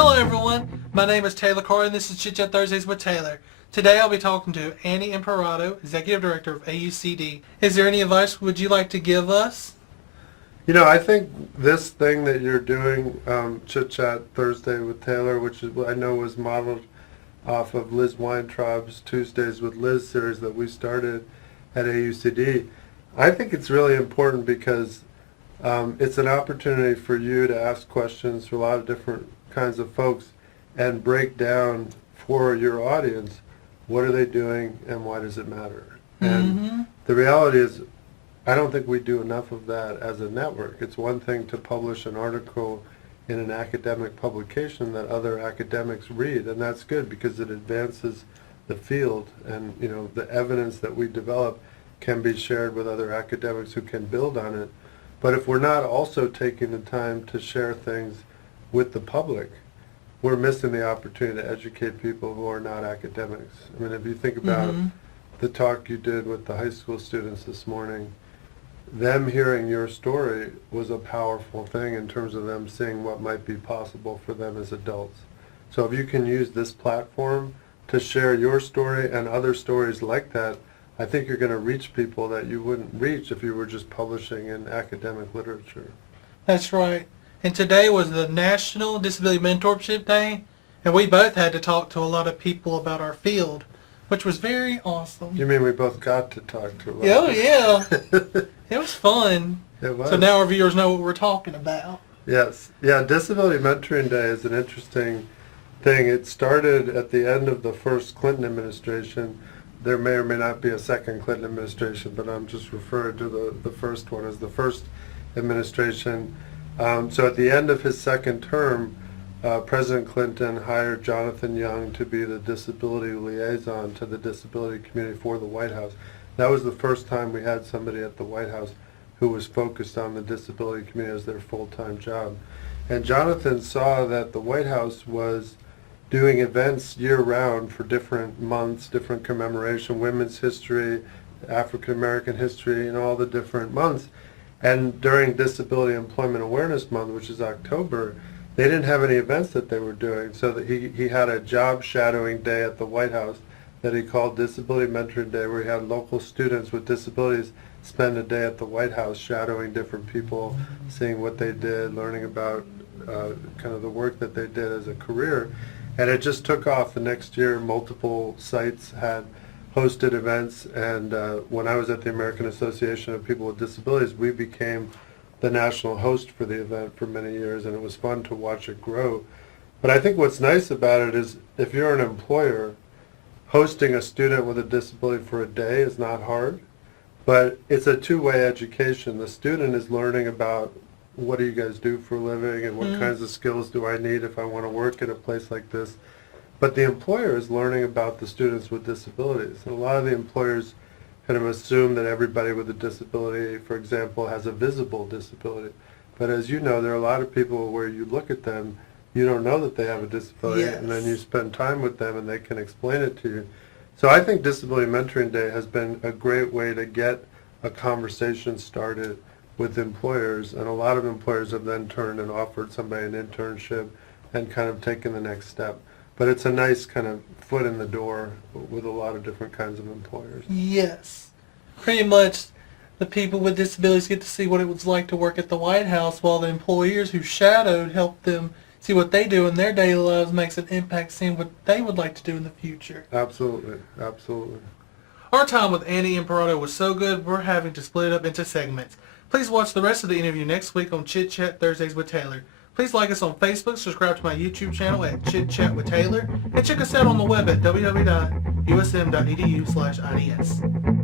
Hello everyone, my name is Taylor Carr and this is Chit Chat Thursdays with Taylor. Today I'll be talking to Annie Imparato, Executive Director of AUCD. Is there any advice would you like to give us? You know, I think this thing that you're doing, Chit Chat Thursday with Taylor, which is I know was modeled off of Liz Weintraub's Tuesdays with Liz series that we started at AUCD, I think it's really important because it's an opportunity for you to ask questions to a lot of different kinds of folks and break down for your audience what are they doing and why does it matter. And the reality is I don't think we do enough of that as a network. It's one thing to publish an article in an academic publication that other academics read, and that's good because it advances the field, and you know the evidence that we develop can be shared with other academics who can build on it. But if we're not also taking the time to share things with the public, we're missing the opportunity to educate people who are not academics. I mean, if you think about the talk you did with the high school students this morning, them hearing your story was a powerful thing in terms of them seeing what might be possible for them as adults. So if you can use this platform to share your story and other stories like that, I think you're going to reach people that you wouldn't reach if you were just publishing in academic literature. That's right. And today was the National Disability Mentorship Day, and we both had to talk to a lot of people about our field, which was very awesome. You mean we both got to talk to a lot? Oh, yeah. It was fun. It was. So now our viewers know what we're talking about. Yes. Yeah, Disability Mentoring Day is an interesting thing. It started at the end of the first Clinton administration. There may or may not be a second Clinton administration, but I'm just referring to the first one as the first administration. So at the end of his second term, President Clinton hired Jonathan Young to be the disability liaison to the disability community for the White House. That was the first time we had somebody at the White House who was focused on the disability community as their full-time job. And Jonathan saw that the White House was doing events year-round for different months, different commemoration, women's history, African American history, and all the different months. And during Disability Employment Awareness Month, which is October, they didn't have any events that they were doing. So that he had a job shadowing day at the White House that he called Disability Mentoring Day, where he had local students with disabilities spend a day at the White House shadowing different people, seeing what they did, learning about kind of the work that they did as a career. And it just took off. The next year, multiple sites had hosted events, and when I was at the American Association of People with Disabilities, we became the national host for the event for many years, and it was fun to watch it grow. But I think what's nice about it is if you're an employer, hosting a student with a disability for a day is not hard, but it's a two-way education. The student is learning about what do you guys do for a living and what kinds of skills do I need if I want to work at a place like this. But the employer is learning about the students with disabilities. And a lot of the employers kind of assume that everybody with a disability, for example, has a visible disability. But as you know, there are a lot of people where you look at them, you don't know that they have a disability, and then you spend time with them and they can explain it to you. So I think Disability Mentoring Day has been a great way to get a conversation started with employers, and a lot of employers have then turned and offered somebody an internship and kind of taken the next step. But it's a nice kind of foot in the door with a lot of different kinds of employers. Yes. Pretty much the people with disabilities get to see what it was like to work at the White House, while the employers who shadowed help them see what they do in their daily lives, makes an impact seeing what they would like to do in the future. Absolutely. Absolutely. Our time with Annie Imparato was so good, we're having to split it up into segments. Please watch the rest of the interview next week on Chit Chat Thursdays with Taylor. Please like us on Facebook, subscribe to my YouTube channel at Chit Chat with Taylor, and check us out on the web at www.usm.edu/IDS.